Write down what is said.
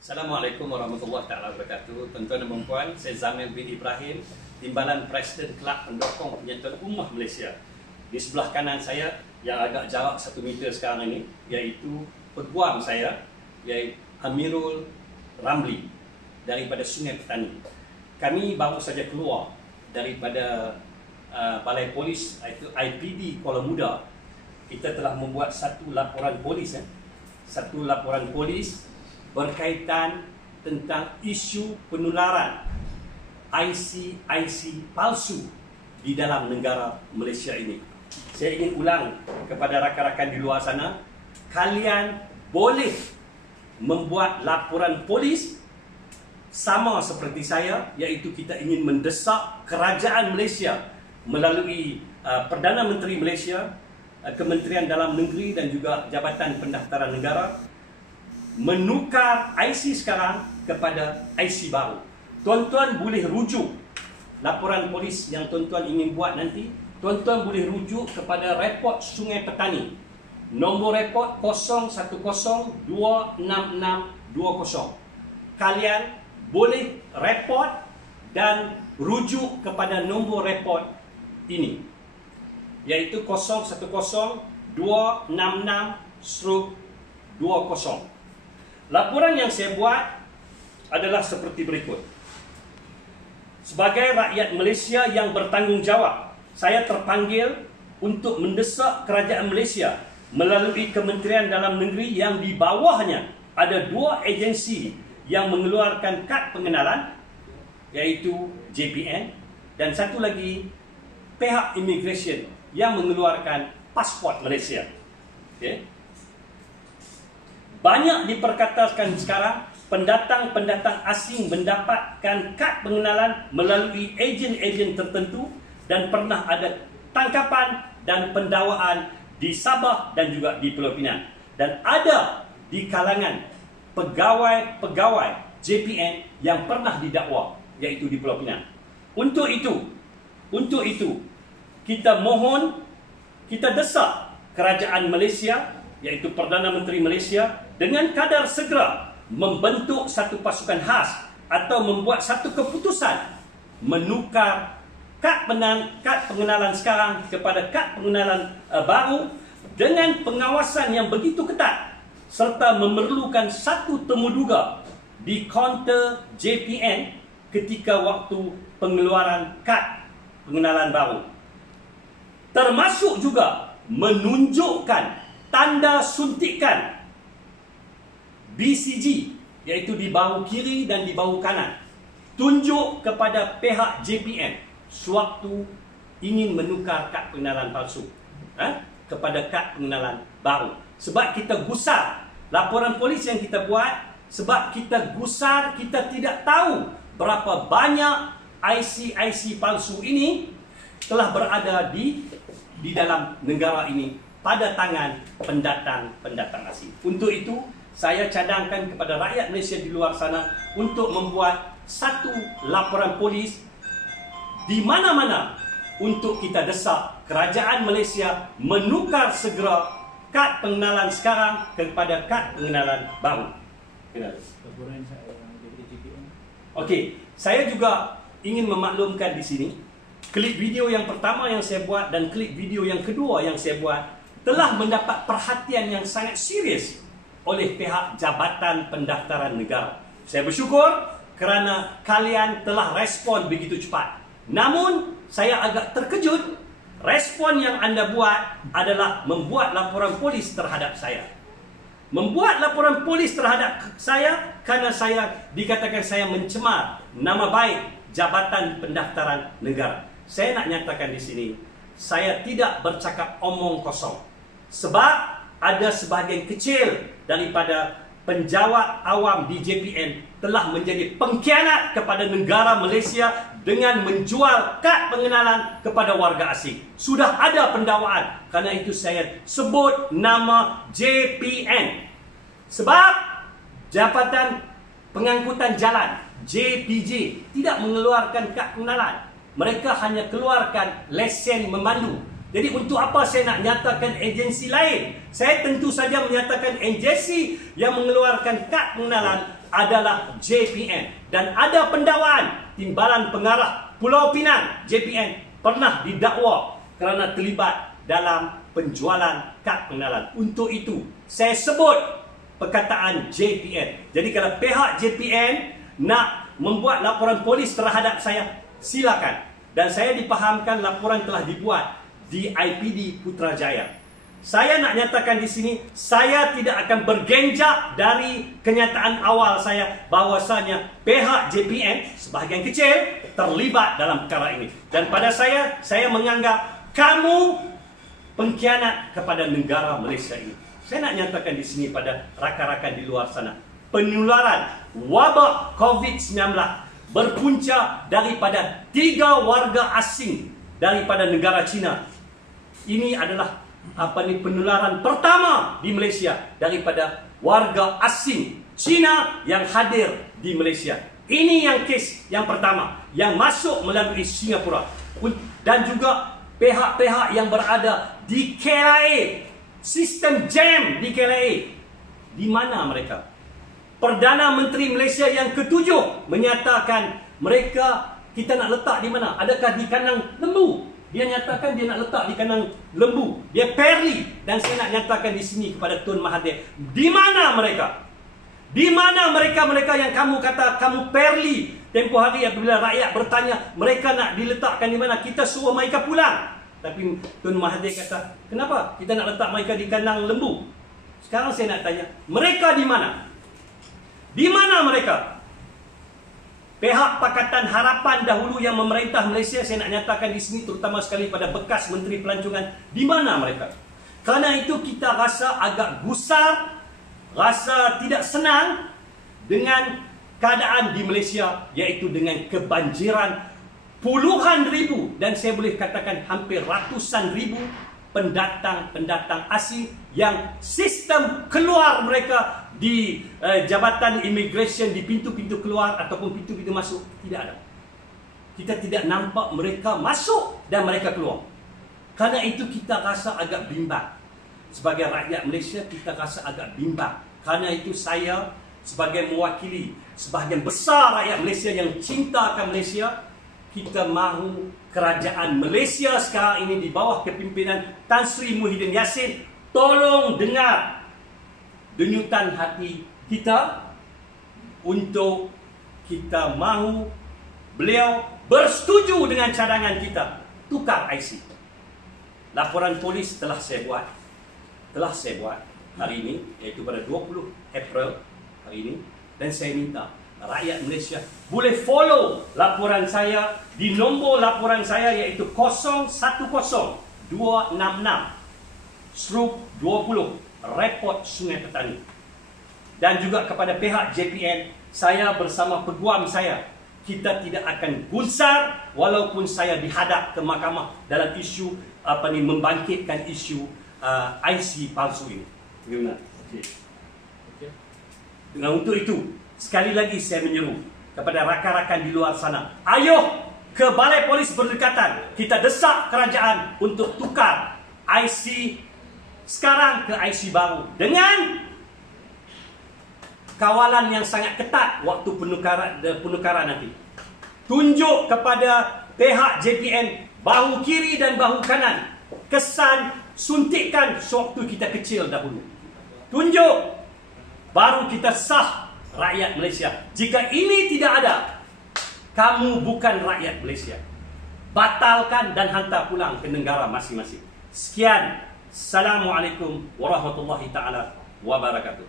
Assalamualaikum warahmatullahi wabarakatuh. Tuan-tuan dan puan, saya Zamil bin Ibrahim, Timbalan Presiden Kelab Pendukung Penyatuan Ummah Malaysia. Di sebelah kanan saya yang agak jarak 1 meter sekarang ini, iaitu peguam saya, iaitu Amirul Ramli daripada Sungai Petani. Kami baru saja keluar daripada Balai Polis, iaitu IPD Kuala Muda. Kita telah membuat satu laporan polis berkaitan tentang isu penularan IC palsu di dalam negara Malaysia ini. Saya ingin ulang kepada rakan-rakan di luar sana, kalian boleh membuat laporan polis sama seperti saya, iaitu kita ingin mendesak kerajaan Malaysia melalui Perdana Menteri Malaysia, Kementerian Dalam Negeri dan juga Jabatan Pendaftaran Negara menukar IC sekarang kepada IC baru. Tuan-tuan boleh rujuk laporan polis yang tuan-tuan ingin buat nanti. Tuan-tuan boleh rujuk kepada report Sungai Petani. Nombor report 01026620. Kalian boleh report dan rujuk kepada nombor report ini, iaitu 010266/20. Laporan yang saya buat adalah seperti berikut. Sebagai rakyat Malaysia yang bertanggungjawab, saya terpanggil untuk mendesak kerajaan Malaysia melalui Kementerian Dalam Negeri yang di bawahnya ada 2 agensi yang mengeluarkan kad pengenalan, iaitu JPN, dan satu lagi pihak immigration yang mengeluarkan pasport Malaysia. Okay. Banyak diperkatakan sekarang pendatang-pendatang asing mendapatkan kad pengenalan melalui ejen-ejen tertentu dan pernah ada tangkapan dan pendakwaan di Sabah dan juga di Pulau Pinang. Dan ada di kalangan pegawai-pegawai JPN yang pernah didakwa, iaitu di Pulau Pinang. Untuk itu, kita mohon, kita desak kerajaan Malaysia, iaitu Perdana Menteri Malaysia, dengan kadar segera membentuk satu pasukan khas atau membuat satu keputusan menukar kad pengenalan sekarang kepada kad pengenalan baru dengan pengawasan yang begitu ketat, serta memerlukan satu temuduga di kaunter JPN ketika waktu pengeluaran kad pengenalan baru, termasuk juga menunjukkan tanda suntikan BCG, iaitu di bahu kiri dan di bahu kanan, tunjuk kepada pihak JPN sewaktu ingin menukar kad pengenalan palsu kepada kad pengenalan baru. Sebab kita gusar laporan polis yang kita buat, sebab kita gusar, kita tidak tahu berapa banyak IC palsu ini telah berada di dalam negara ini pada tangan pendatang asing. Untuk itu, saya cadangkan kepada rakyat Malaysia di luar sana untuk membuat satu laporan polis di mana-mana untuk kita desak kerajaan Malaysia menukar segera kad pengenalan sekarang kepada kad pengenalan baru. Okey, saya juga ingin memaklumkan di sini, klip video yang pertama yang saya buat dan klip video yang kedua yang saya buat telah mendapat perhatian yang sangat serius oleh pihak Jabatan Pendaftaran Negara. Saya bersyukur kerana kalian telah respon begitu cepat. Namun, saya agak terkejut, respon yang anda buat adalah membuat laporan polis terhadap saya. Membuat laporan polis terhadap saya kerana saya dikatakan saya mencemar nama baik Jabatan Pendaftaran Negara. Saya nak nyatakan di sini, saya tidak bercakap omong kosong. Sebab ada sebahagian kecil daripada penjawat awam di JPN telah menjadi pengkhianat kepada negara Malaysia dengan menjual kad pengenalan kepada warga asing. Sudah ada pendakwaan, kerana itu saya sebut nama JPN. Sebab Jabatan Pengangkutan Jalan, JPJ, tidak mengeluarkan kad pengenalan. Mereka hanya keluarkan lesen memandu. Jadi untuk apa saya nak nyatakan agensi lain? Saya tentu saja menyatakan agensi yang mengeluarkan kad pengenalan adalah JPN. Dan ada pendakwaan Timbalan Pengarah Pulau Pinang, JPN, pernah didakwa kerana terlibat dalam penjualan kad pengenalan. Untuk itu, saya sebut perkataan JPN. Jadi kalau pihak JPN nak membuat laporan polis terhadap saya, silakan. Dan saya dipahamkan laporan telah dibuat di IPD Putrajaya. Saya nak nyatakan di sini, saya tidak akan bergenjak dari kenyataan awal saya bahawasanya pihak JPN sebahagian kecil terlibat dalam perkara ini. Dan pada saya menganggap kamu pengkhianat kepada negara Malaysia ini. Saya nak nyatakan di sini pada rakan-rakan di luar sana, penularan wabak COVID-19 berpunca daripada 3 warga asing daripada negara China. Ini adalah penularan pertama di Malaysia daripada warga asing China yang hadir di Malaysia. Ini yang kes yang pertama yang masuk melalui Singapura. Dan juga pihak-pihak yang berada di KLIA, sistem jam di KLIA. Di mana mereka? Perdana Menteri Malaysia yang ke-7 menyatakan mereka, kita nak letak di mana? Adakah di kandang lembu? Dia nyatakan dia nak letak di kandang lembu. Dia perli. Dan saya nak nyatakan di sini kepada Tun Mahathir, di mana mereka? Di mana mereka-mereka yang kamu kata kamu perli? Tempoh hari apabila rakyat bertanya mereka nak diletakkan di mana, kita suruh mereka pulang. Tapi Tun Mahathir kata, kenapa kita nak letak mereka di kandang lembu? Sekarang saya nak tanya, mereka di mana? Di mana mereka? Pihak Pakatan Harapan dahulu yang memerintah Malaysia, saya nak nyatakan di sini terutama sekali pada bekas Menteri Pelancongan, di mana mereka? Kerana itu kita rasa agak gusar, rasa tidak senang dengan keadaan di Malaysia, iaitu dengan kebanjiran puluhan ribu dan saya boleh katakan hampir ratusan ribu pendatang asing yang sistem keluar mereka di Jabatan Immigration, di pintu-pintu keluar ataupun pintu-pintu masuk tidak ada. Kita tidak nampak mereka masuk dan mereka keluar. Karena itu kita rasa agak bimbang. Sebagai rakyat Malaysia kita rasa agak bimbang. Karena itu saya sebagai mewakili sebahagian besar rakyat Malaysia yang cinta akan Malaysia, kita mahu kerajaan Malaysia sekarang ini di bawah kepimpinan Tan Sri Muhyiddin Yassin tolong dengar denyutan hati kita untuk kita mahu beliau bersetuju dengan cadangan kita tukar IC. Laporan polis telah saya buat hari ini, iaitu pada 20 April hari ini, dan saya minta rakyat Malaysia boleh follow laporan saya di nombor laporan saya iaitu 010266/20 report Sungai Petani. Dan juga kepada pihak JPN, saya bersama peguam saya, kita tidak akan gusar walaupun saya dihadap ke mahkamah dalam isu membangkitkan isu IC palsu ini. Bagaimana? Dengan untuk itu, sekali lagi saya menyeru kepada rakan-rakan di luar sana, ayo ke Balai Polis Berdekatan, kita desak kerajaan untuk tukar IC sekarang ke IC baru dengan kawalan yang sangat ketat waktu penukaran nanti. Tunjuk kepada pihak JPN bahu kiri dan bahu kanan kesan suntikan sewaktu kita kecil dahulu. Tunjuk, baru kita sah rakyat Malaysia. Jika ini tidak ada, kamu bukan rakyat Malaysia. Batalkan dan hantar pulang ke negara masing-masing. Sekian. Assalamualaikum warahmatullahi taala wabarakatuh.